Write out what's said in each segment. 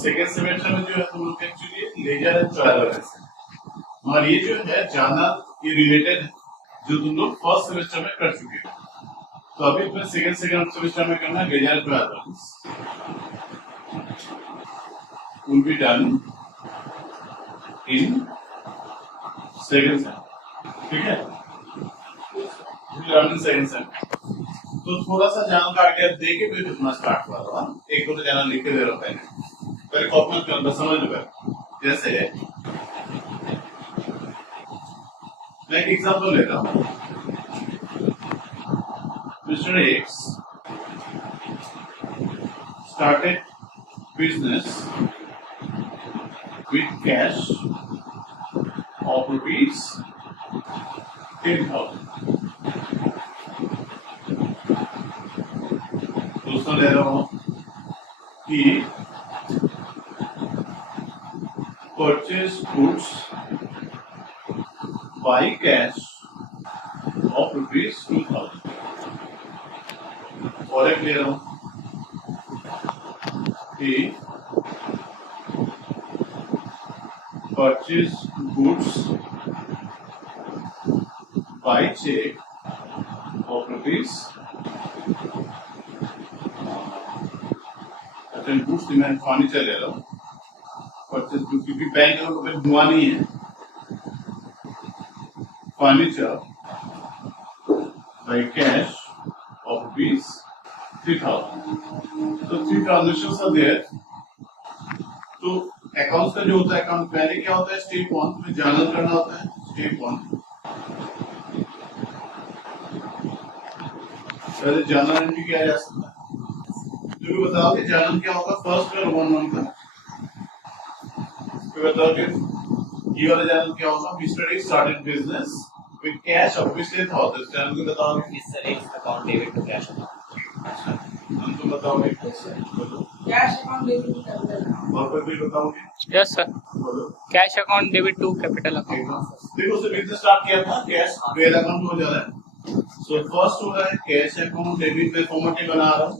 Second semester में जो है तुम लोग एक्चुअली लेजर एंड ट्रैवल है, और ये जो है जाना ये रिलेटेड है जो तुम लोग फर्स्ट सेमेस्टर में कर चुके हो। तो अभी तुम्हें सेकेंड सेमेस्टर में करना है ledger and travel will be done in second sem, ठीक है? Learning second sem. तो थोड़ा सा जानकारी के दे के फिर अपना स्टार्ट कर रहा हूँ। एक दो जानना लिख के दे रहा हूँ पहले कॉपी मत कर, समझ लो। जैसे मैं एक एग्जांपल लेता हूँ। Mister X started business with cash of rupees 10,000. दूसरा ले रहा हूं कि purchase goods by cash of rupees 2,000. और एक ले रहा हूं कि purchase goods by check of rupees goods मैं फर्नीचर ले रहा हूँ। परचेज गुड्स क्योंकि बैंक का रुपये हुआ नहीं है। Furniture by cash of rupees 3,000। तो 3 ट्रांजेक्शंस आर देयर। तो अकाउंट्स का जो होता है अकाउंट पहले क्या होता है स्टेप 1 में जर्नल करना होता है। स्टेप 1 पहले जर्नल एंट्री किया जा सकता है। जो बताओ कि जर्नल क्या होगा फर्स्ट और 1 का। फिर बताओ कि ये वाला जर्नल क्या होगा। Mister X started business with cash of rupees 10,000। Journal को बताओ mister X account debit to cash account. अच्छा हम तो बताओगे कैसे बोलो। Cash account debit to capital account. और कोई भी बताओगे। Yes sir. बोलो cash account debit to capital account. देखो से बिजनेस स्टार्ट किया था कैश ट्रेड अकाउंट हो जा रहा है। सो फर्स्ट हो रहा है कैश अकाउंट डेबिट पे फॉर्मेट बना रहा हूं।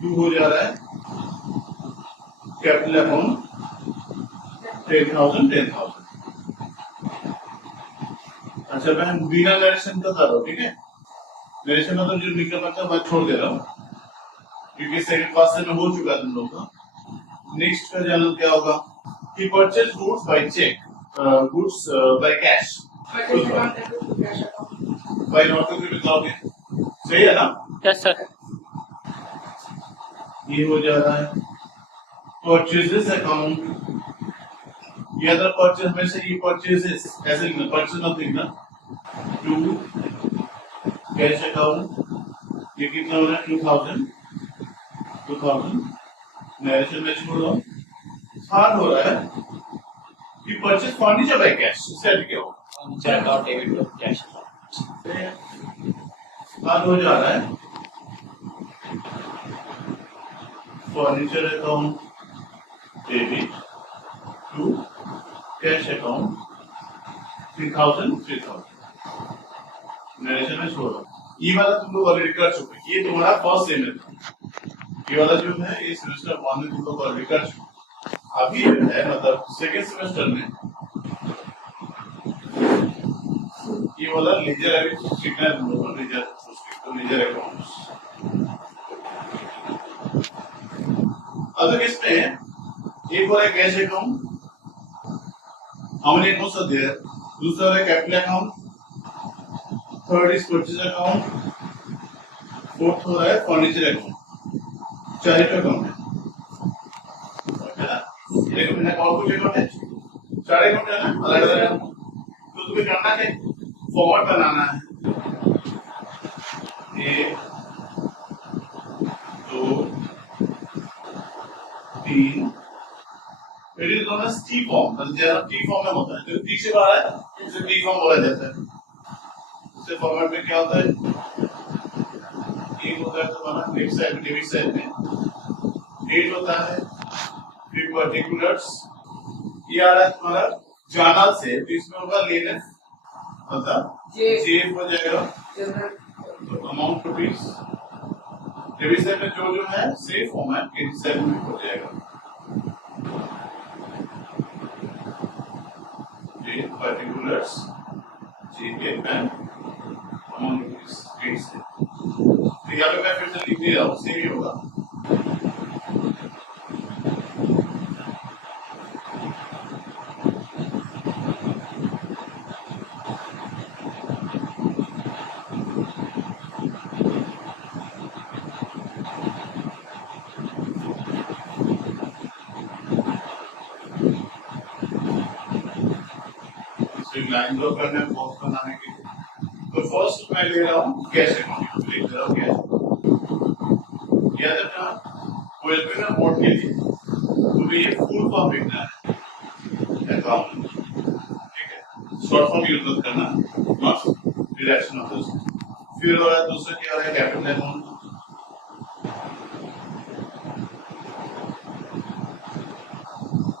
2 हो जा रहा है कैपिटल अकाउंट 10,000। अच्छा मैं बिना नरेशन का कर रहा हूँ, ठीक है। नरेशन मतलब जो लिखना पड़ता है मैं छोड़ दे रहा हूँ क्योंकि सेकंड पास से में हो चुका है तुम लोग का। नेक्स्ट का जर्नल क्या होगा कि purchase goods by cheque goods by cash by not to भी बताओगे सही है ना। Yes sir. ये हो जा रहा है परचेजेस अकाउंट। ये अदर परचेज में से ये परचेजेस ऐसे लिखना परचेज मत लिखना। 2 कैश अकाउंट ये कितना हो रहा है 2,000 नरेशन में छोड़ दो। थर्ड हो रहा है कि परचेज फर्नीचर बाय कैश। इससे अधिक क्या होगा furniture account debit to cash account. Third हो जा रहा है furniture account debit to cash account 3,000 narration में छोड़ो। ये वाला तुम लोग ऑलरेडी कर चुके। ये तुम्हारा फर्स्ट सेमेस्टर। ये वाला जो है ये सेमेस्टर 1 में तुम लोग ऑलरेडी कर चुके। अभी जो है मतलब सेकेंड सेमेस्टर में ये वाला लेजर अभी सीखना है तुम लोग को। लेजर अकाउंट्स अगर इसमें एक हो रहा है कैश अकाउंट हमने कौन सा दिया। दूसरा है capital account. Third is purchase account. Fourth हो रहा है फर्नीचर अकाउंट। 4 अकाउंट है ना। देखो मैंने और कुछ अकाउंट है 4 अकाउंट है ना अलग अलग। तो तुम्हें करना है फॉर्मेट बनाना है 1 2 3 फिर ये दोनों टी फॉर्म टी फॉर्म में होता है। जो टी से बाहर है उसे टी फॉर्म बोला जाता है। इससे फॉर्मेट में क्या होता है एक होता है तुम्हारा लेफ्ट साइड डेबिट साइड में डेट होता है फिर पर्टिकुलर्स। ये आ रहा है तुम्हारा जर्नल से तो इसमें होगा लेने मतलब जेब हो जाएगा तो अमाउंट रुपीज डेबिट साइड में जो है सेम फॉर्म है क्रेडिट साइड में हो जाएगा particulars GK and among rupees 8 से। तो यहाँ पे मैं फिर से लिख दे रहा हूँ, सेम ही होगा। लाइन ड्रॉ करने में बॉक्स बनाने के लिए तो फर्स्ट मैं ले रहा हूँ कैश अकाउंट, लिख रहा हूँ कैश। याद रखना वेलकम मोड के लिए तो ये फुल फॉर्म लिखना है अकाउंट, ठीक है। शॉर्ट फॉर्म यूज मत करना, नॉट डिडक्शन ऑफ दिस। फिर हो रहा है दूसरा क्या हो रहा है कैपिटल अकाउंट,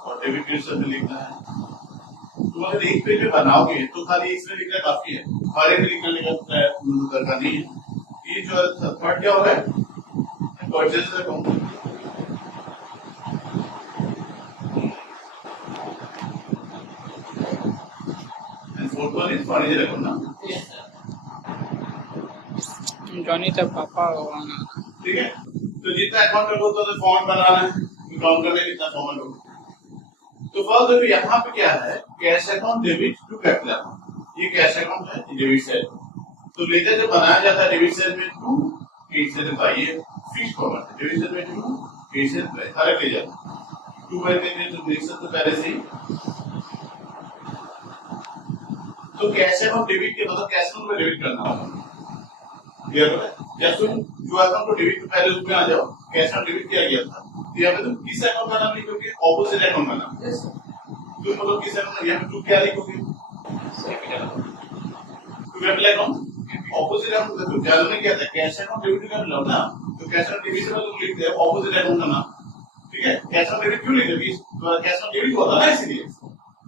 और डेबिट क्रेडिट से लिखना है। तुम अगर एक पेज में बनाओगे तो खाली इसमें लिखना काफी है, हर एक लिखने का दरकार नहीं है। ये जो थर्ड क्या हो रहा है purchase account, and fourth one is furniture account ना, जॉनी तक पापा होगा ना, ठीक है। तो जितना अकाउंट में होता है फॉर्म बनाना है, काउंट करने कितना फॉर्म होगा। तो फर्स्ट देखो यहाँ पे क्या है cash account debit to capital account, ये कैश अकाउंट है, डेबिट सेल। तो लेजर जब बनाया जाता है डेबिट सेल में टू क्रेडिट सेल बाय, ये फिक्स फॉर्मेट है, डेबिट सेल में टू क्रेडिट सेल बाय, हर एक लेजर टू बाय देंगे तो देख सकते पहले से ही। तो कैश अकाउंट डेबिट के मतलब कैश अकाउंट में डेबिट करना होगा, क्लियर है। जब तुम जो अकाउंट को डेबिट तो पहले उसमें आ जाओ, कैश अकाउंट डेबिट किया गया था, यहाँ पे तुम किस अकाउंट का नाम लिखोगे, ऑपोजिट अकाउंट का नाम। तुम मतलब किस अकाउंट, यहाँ पे टू क्या लिखोगे, कैपिटल अकाउंट। ऑपोजिट अकाउंट तुम जानने में क्या था, cash account debit to capital ना, तो कैश अकाउंट डेबिट से तुम लिखते हो ऑपोजिट अकाउंट का नाम, ठीक है। कैश अकाउंट डेबिट क्यों लिखते हो, तो कैश अकाउंट डेबिट होता है इसलिए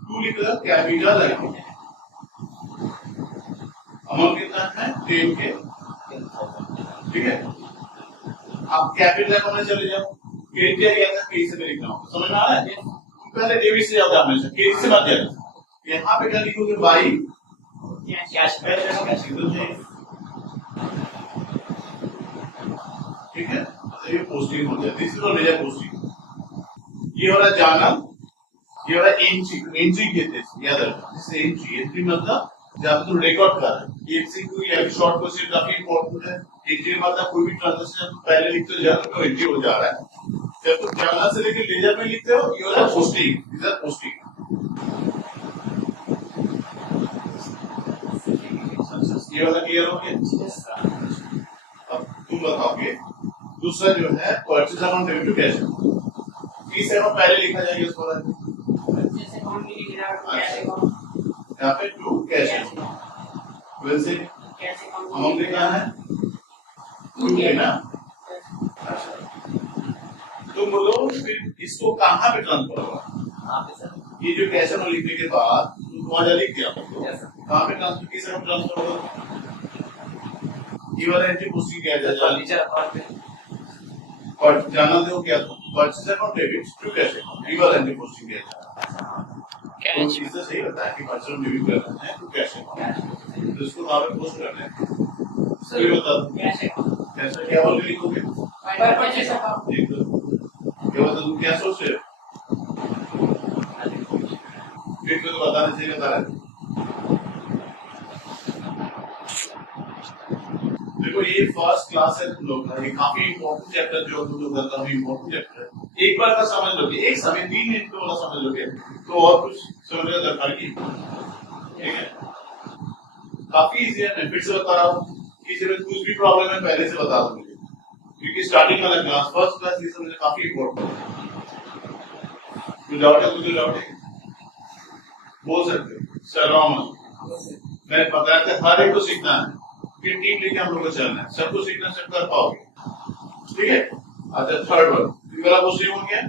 टू लिख दो कैपिटल अकाउंट। अमाउंट कितना है 10K, ठीक है। अब कैपिटल अकाउंट में चले जाओ, क्रेडिट किया गया था क्रेडिट से लिखना होगा, समझ में आ रहा है। तुम पहले डेबिट से जाओगे हमेशा, क्रेडिट से मत जाना। यहाँ पे क्या लिखोगे बाई कैश, ठीक है। ये पोस्टिंग हो जाती है, इसको ले जाए पोस्टिंग। ये हो रहा जाना, ये हो रहा एंट्री, एंट्री कहते हैं, याद रखना। जैसे एंट्री मतलब जब तुम रिकॉर्ड कर रहे हो, ये एमसीक्यू या शॉर्ट क्वेश्चन काफी इंपॉर्टेंट है। एंट्री मतलब कोई भी ट्रांजैक्शन तुम पहले लिखते हो जाओ तो एंट्री हो जा रहा है। जब तुम जाना से लेकर लेजर में लिखते हो, ये वाला पोस्टिंग, इधर पोस्टिंग। ये वाला क्लियर हो गया। अब तुम बताओगे दूसरा जो है purchase account debit to cash account, किस अकाउंट पहले लिखा जाएगा उसको, परचेज अकाउंट में लिखना है कैश अकाउंट, यहाँ पे टू कैश अकाउंट, वैसे कैश अकाउंट अमाउंट लिखना है टू लेना। अच्छा तुम बोलो फिर इसको कहाँ पे ट्रांसफर होगा, ये जो कैश अकाउंट लिखने के बाद तुम वहां लिख दिया, कहाँ पे ट्रांसफर, किस अकाउंट ट्रांसफर होगा, ये वाला एंट्री पोस्टिंग किया जाएगा लीजर अकाउंट पे, और जाना दो क्या purchase account debit to cash account, ये वाला एंट्री पोस्टिंग किया जाएगा। तो इससे सही रहता है कि परचेज अकाउंट डेबिट करना है टू कैश अकाउंट, तो इसको वहां पे पोस्ट करना है। सही बता दो कैश अकाउंट, कैसे क्या बोल के लिखोगे, परचेज अकाउंट, देख लो क्या बता, तुम क्या सोच रहे हो, फिर तो बताना चाहिए, बता रहे। देखो ये फर्स्ट क्लास है तुम लोग का, ये काफी इंपॉर्टेंट चैप्टर जो तुम लोग का काफी इंपॉर्टेंट चैप्टर है। एक बार का समझ लोगे, एक समय 3 मिनट वाला समझ लोगे तो और कुछ समझने का दरकार की, ठीक है। काफी इजी है, मैं फिर से बता रहा हूँ, किसी में कुछ भी प्रॉब्लम है पहले से बता दूंगी, क्योंकि स्टार्टिंग वाला क्लास फर्स्ट क्लास ये समझना काफी इंपॉर्टेंट है। कोई डाउट है, कोई डाउट है बोल सकते हो सर, मैं पता है हर एक को सीखना है, फिर टीम लेके हम लोग को चलना है, सबको सीखना सब कर पाओगे, ठीक है। अच्छा थर्ड वन वाला क्वेश्चन हो गया,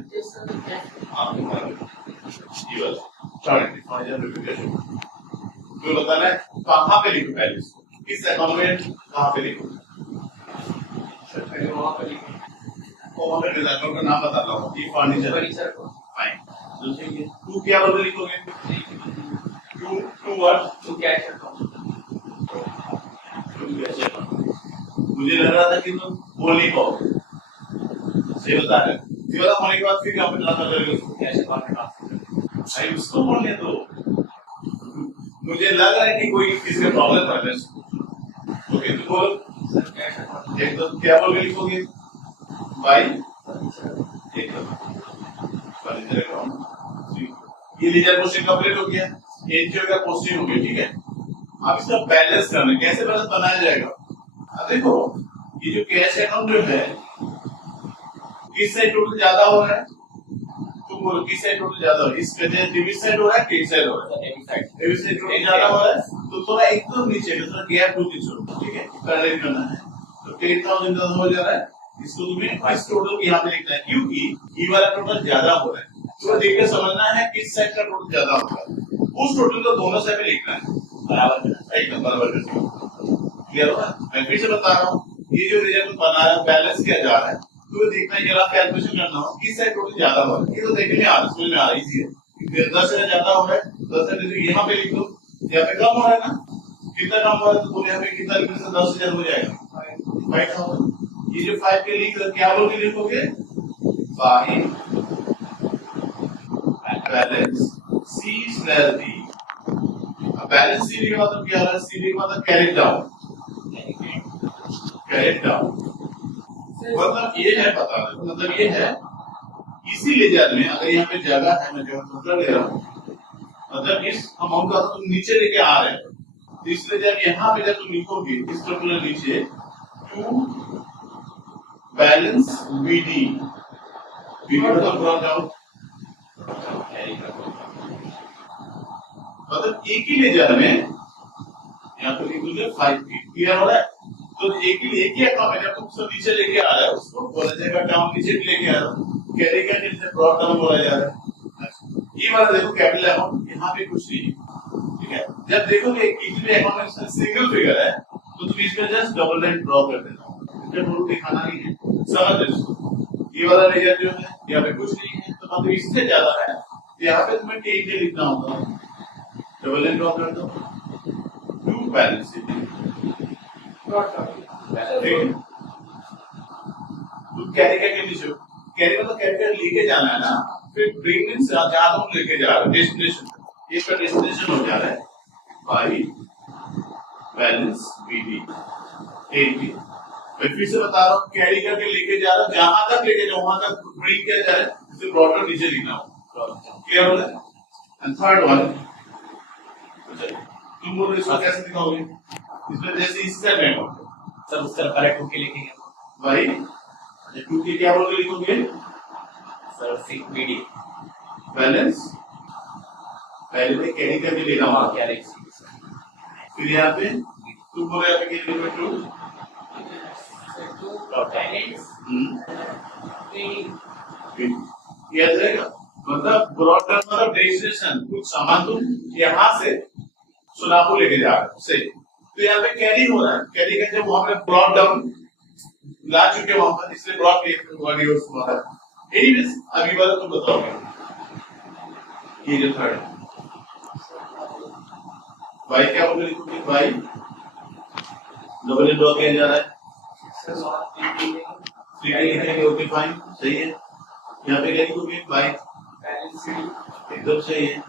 ये वाला स्टार्टिंग तो बताना है कहाँ पे लिखो, पहले इसको किस अकाउंट में कहाँ पे लिखो, वहां पे अकाउंट का नाम बता रहा हूँ, ये फर्नीचर फाइन। दूसरी टू क्या बोल लिखोगे, to what to cash account मुझे लग रहा था कि तुम बोल नहीं पाओगे सही बता रहे हो ये वाला होने के बाद फिर क्या पे ट्रांसफर करोगे उसको कैश अकाउंट में ट्रांसफर भाई उसको बोलने दो मुझे लग रहा है कि कोई किसका प्रॉब्लम है बस ओके तो बोलो सर कैश अकाउंट एक तो क्या बोल के लिखोगे भाई एक तो फर्नीचर अकाउंट ये लीजर पोस्टिंग कंप्लीट हो गया एनजीओ का पोस्टिंग हो गया ठीक है अब इसका बैलेंस करना है कैसे बैलेंस बनाया जाएगा अब देखो ये जो कैश अकाउंट जो है किस साइड टोटल ज्यादा हो रहा है तुम बोलो किस साइड टोटल ज्यादा हो रहा है इसका डेबिट साइड हो रहा है क्रेडिट साइड हो रहा है debit side debit side total ज्यादा हो रहा है तो थोड़ा एकदम नीचे थोड़ा गैप टू नीचे ठीक है करने करना है तो 10,000 ज्यादा हो जा रहा है इसको तुम्हें इस टोटल को यहाँ पे लिखना है क्योंकि ये वाला टोटल ज्यादा हो रहा है तो देखकर समझना है किस साइड का टोटल ज्यादा होगा उस टोटल को दोनों साइड में लिखना है बराबर एकदम बराबर क्लियर होगा मैं फिर से बता रहा हूँ ये जो रिजल्ट बना है बैलेंस किया जा रहा है तो देखना है जरा कैलकुलेशन करना हो किस साइड टोटल ज्यादा हो रहा है ये तो देखने में आ रहा है समझ में आ रहा है इजी है 10,000 ज्यादा हो रहा है 10,000 यहाँ पे लिख दो यहाँ पे कम हो रहा है ना कितना कम हो रहा है तो तुम यहाँ पे कितना लिखने से 10,000 हो जाएगा 5,000 ये जो 5 के लिख क्या बोल के लिखोगे 5 balance C square D balance C का मतलब क्या है सी का मतलब कैरी डाउन मतलब ये है पता नहीं मतलब ये है इसी लेजर में अगर यहाँ पे जगह है मैं जो टोटल ले रहा हूँ मतलब इस अमाउंट का तुम नीचे लेके आ रहे हो तो इसलिए जब यहाँ पे जब तुम लिखोगे इस टोटल नीचे टू बैलेंस बीडी मतलब ब्रॉट आउट मतलब एक ही लेजर में यहाँ पे लिख दीजिए 5 क्लियर हो रहा है तो एक ही अकाउंट में जब तुम उसको नीचे लेके आ रहा है उसको बोला जाएगा डाउन नीचे लेके आ रहा है कैरी का नीचे ब्रॉट डाउन बोला जा रहा है ये वाला देखो कैपिटल अमाउंट यहाँ पे कुछ नहीं है ठीक है जब देखोगे किसी भी अकाउंट में सिंगल फिगर है तो तुम इसमें जस्ट डबल लाइन ड्रॉ कर देना इसका रूल दिखाना नहीं है समझ लो ये वाला लेजर जो है यहाँ पे कुछ नहीं है तो मतलब इससे ज्यादा है यहाँ पे तुम्हें टेक के लिखना होगा डबल लाइन ड्रॉ कर दो टू बैलेंस तुम कैरी करके नीचे कैरी मतलब कैरी कर लेके जाना है ना फिर ब्रिंग मींस जहां तुम लेके जा रहे हो डेस्टिनेशन इसका डेस्टिनेशन हो जा रहा है बाई बैलेंस बीडी एटी मैं फिर से बता रहा हूँ कैरी करके लेके जा रहा हूँ जहां तक लेके जाओ वहां तक ब्रिंग किया जा रहा है इसे ब्रॉडर नीचे लिखना हो क्लियर हो रहा है एंड थर्ड वन तुम बोलो इसको कैसे दिखाओगे इसमें जैसे इस साइड में सर उस तरफ करेक्ट होके लिखेंगे भाई अच्छा टू के क्या बोल के लिखोगे सर 6 बीडी बैलेंस पहले में कैरी करके लेना हाँ होगा क्या लिख फिर यहाँ पे तुम बोले यहाँ पे क्या लिखोगे टू बैलेंस याद रहेगा मतलब ब्रॉड मतलब डेस्टिनेशन कुछ सामान तुम यहाँ से सुनापो लेके जा रहे हो से तो यहाँ पे कैरी हो रहा है कैरी का जब वहां पे ब्रॉड डाउन ला चुके वहां पर इसलिए ब्रॉड बॉडी और सुना है एनीवेज अभी वाला तुम बताओगे ये जो थर्ड भाई क्या बोल लिखोगे भाई डबल ड्रॉ किया जा रहा है थ्री लिखेंगे ओके फाइन सही है यहाँ पे क्या लिखोगे भाई एकदम सही है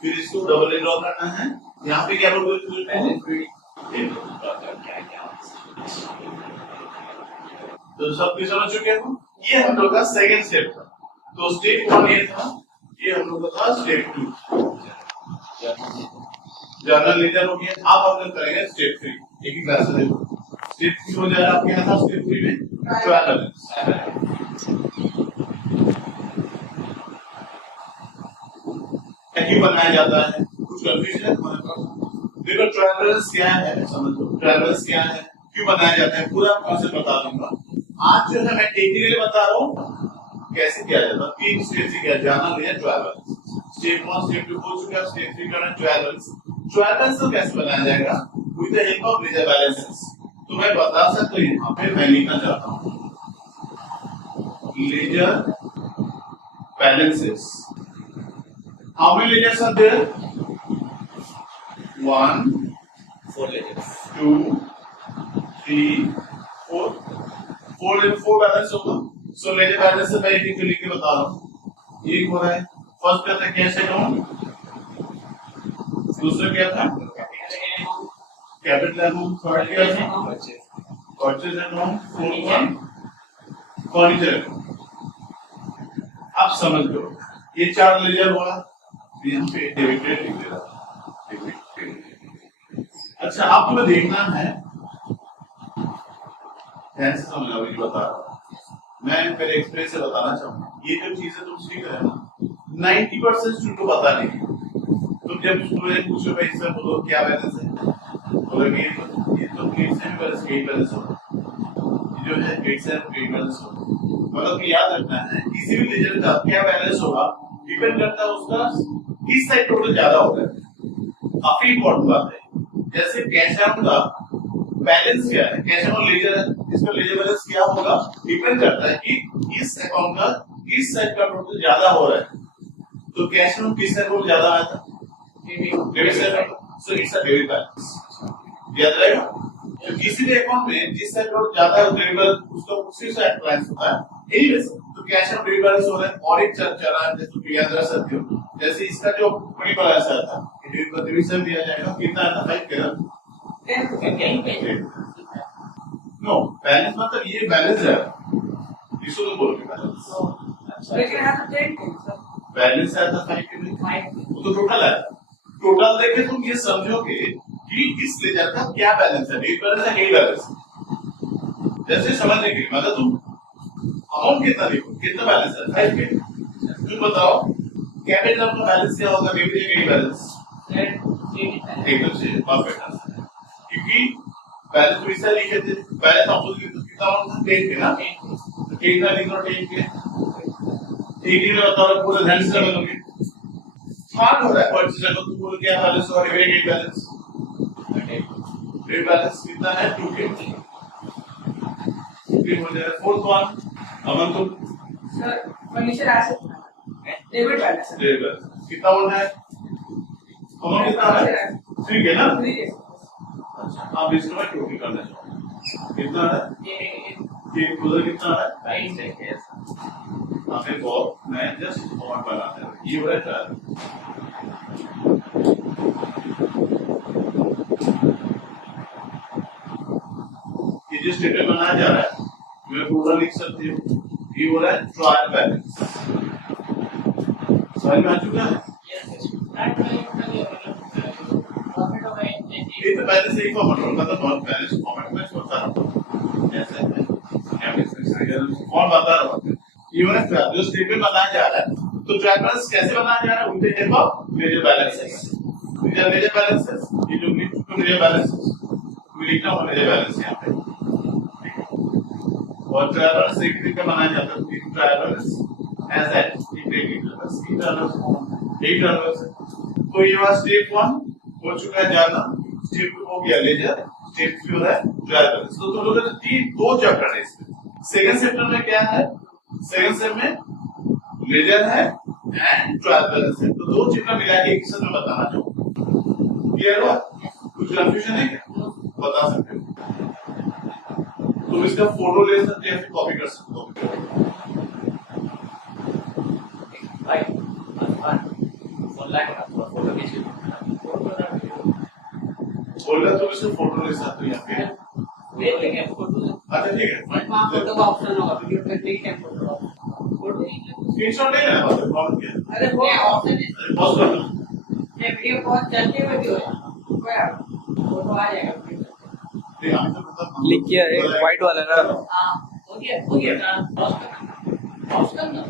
फिर इसको डबल ड्रॉ करना है यहाँ पे क्या बोलोगे तो सब कुछ समझ चुके हो ये हम लोग का सेकंड स्टेप था तो स्टेप 1 ये था ये हम लोग का था स्टेप 2 जर्नल लेजर हो गया अब हम लोग करेंगे स्टेप 3 एक ही क्लास से देखो स्टेप 3 हो जाएगा आपके यहाँ था स्टेप 3 में ट्रायल क्यों बनाया जाता है कुछ कंफ्यूजन है तुम्हारे पास देखो ट्रायल क्या है समझो ट्रायल क्या है क्यों बनाया जाता है पूरा कॉन्सेप्ट बता दूंगा आज जो है मैं टेक्निकली बता रहा हूँ कैसे किया जाता है 3 स्टेप से किया जाना है ट्रायल स्टेप 1 स्टेप 2 हो चुका है स्टेप 3 करना ट्रायल बैलेंस कैसे बनाया जाएगा with the help of ledger balances तो मैं बता सकता हूँ यहाँ पे मैं लिखना चाहता हूँ ledger balances How many layers are there? 1, 4 layers. 2, 3, 4. 4 balance होगा. So लेजर बैलेंस से मैं एक एक लिख के बता रहा हूँ. एक हो रहा है. फर्स्ट क्या था कैश अकाउंट. दूसरा क्या था कैपिटल अकाउंट. थर्ड क्या था purchase account. Fourth one furniture account. अब समझ लो ये 4 लेजर हुआ. यहाँ पे डेबिट क्रेडिट लिख दे रहा. Debit credit. अच्छा अब तुम्हें देखना है ध्यान से समझ लो. ये बता रहा हूँ मैं मेरे एक्सपीरियंस से बताना चाहूंगा. ये जो चीजें तुम सीख रहे हो ना 90% स्टूडेंट को पता नहीं. तुम जब स्टूडेंट पूछो भाई सर बोलो क्या बैलेंस है, बोलोगे ये तो क्रेडिट से बैलेंस क्रेडिट बैलेंस होगा. ये जो है क्रेडिट से क्रेडिट बैलेंस होगा. मगर तुम्हें याद रखना है किसी भी लेजर का क्या बैलेंस होगा डिपेंड करता है उसका किस साइड टोटल ज्यादा होगा. काफी इंपॉर्टेंट बात है. जैसे कैश अकाउंट का बैलेंस क्या है, कैश अकाउंट लेजर है, इसका लेजर बैलेंस क्या होगा डिपेंड करता है कि इस अकाउंट का किस साइड का टोटल ज्यादा हो रहा है. तो कैश अकाउंट किस साइड को ज्यादा आया था debit side. So it's a debit balance. याद रहेगा. तो किसी भी अकाउंट में जिस साइड टोटल ज्यादा है डेबिट बैलेंस उसका उसी साइड बैलेंस होता है. एनीवेज तो कैश अकाउंट डेबिट बैलेंस हो रहा है. और एक चला है जैसे तुम याद रख सकते हो जैसे इसका जो मनी बैलेंस आया था डेबिट साइड दिया जाएगा. कितना आया था 5 केरल. नो बैलेंस मतलब ये बैलेंस है. इसको तो बोलोगे बैलेंस. बैलेंस आया था 5 के वो तो टोटल आया. टोटल देखे तुम ये समझोगे कि इस लेजर का क्या बैलेंस है. डेबिट बैलेंस है क्रेडिट बैलेंस. जैसे समझने के लिए मतलब तुम अमाउंट कितना देखो कितना बैलेंस है 5 के. तुम बताओ कैपिटल का बैलेंस क्या होगा डेबिट या क्रेडिट बैलेंस. एकदम से परफेक्ट आंसर. क्योंकि बैलेंस तो ऐसा लिखे थे बैलेंस अपोजिट कितना होगा 10 के ना. तो कितना लिखो 10 के. ठीक है बताओ पूरा ध्यान से समझोगे. स्मार्ट हो रहा है. परचेज अकाउंट तुम बोल क्या बैलेंस और क्रेडिट बैलेंस. क्रेडिट बैलेंस कितना है 2 के. फिर हो जाएगा फोर्थ वन. अमन तुम sir furniture asset debit balance debit balance कितना होना है. अमन कितना है 3 के ना. आप इसको मैं टोटल करना चाहूँगा. कितना है ये टोटल कितना है. हमें को मैं जस्ट फॉर्म बनाता हूँ. ये हो रहा है ये जो स्टेटमेंट बनाया जा रहा है मैं टोटल लिख सकती हूँ. ये हो रहा है ट्रायल बैलेंस. समझ में आ चुका है. ये तो पहले से ही फॉर्मेट होता था. बहुत पहले से फॉर्मेट में छोड़ता रहा ऐसे कौन बता रहा है. ये हो रहा है जो स्टेटमेंट बनाया जा रहा है. तो ट्रायल बैलेंस कैसे बनाया जा रहा है उनके help of major balances. Major balances ये जो मेजर बैलेंसेस लिखना होगा मेजर बैलेंस यहाँ पे. और ट्रायल बैलेंस एक तरीके बनाया जाता है. ट्रायल बैलेंस एसेट एक ट्रायल बैलेंस. तो ये वाला स्टेप 1 हो चुका है ज्यादा. स्टेप 2 हो गया लेजर. स्टेप 3 हो रहा है ट्रायल बैलेंस. तो तुम लोगों ने 2 चैप्टर है इसमें. सेकंड चैप्टर में क्या है. सेकंड चैप्टर में लेजर है एंड ट्रायल बैलेंस है. तो 2 चैप्टर मिला के एक साथ में बताना चाहूँ. क्लियर हुआ. कुछ कंफ्यूजन है क्या बता सकते हो. तुम इसका फोटो ले सकते हो या फिर कॉपी कर सकते हो. बोल रहा तुम इसका फोटो ले सकते हो या फिर अच्छा ठीक है फोटो का ऑप्शन होगा वीडियो पे ठीक है. फोटो स्क्रीनशॉट ले लेना बस. कौन किया अरे वो ऑप्शन है पॉज कर लो. ये वीडियो पॉज चलते हुए भी हो जाएगा. फोटो आ जाएगा. लिख किया है व्हाइट वाला ना. हाँ हो गया पॉज करना.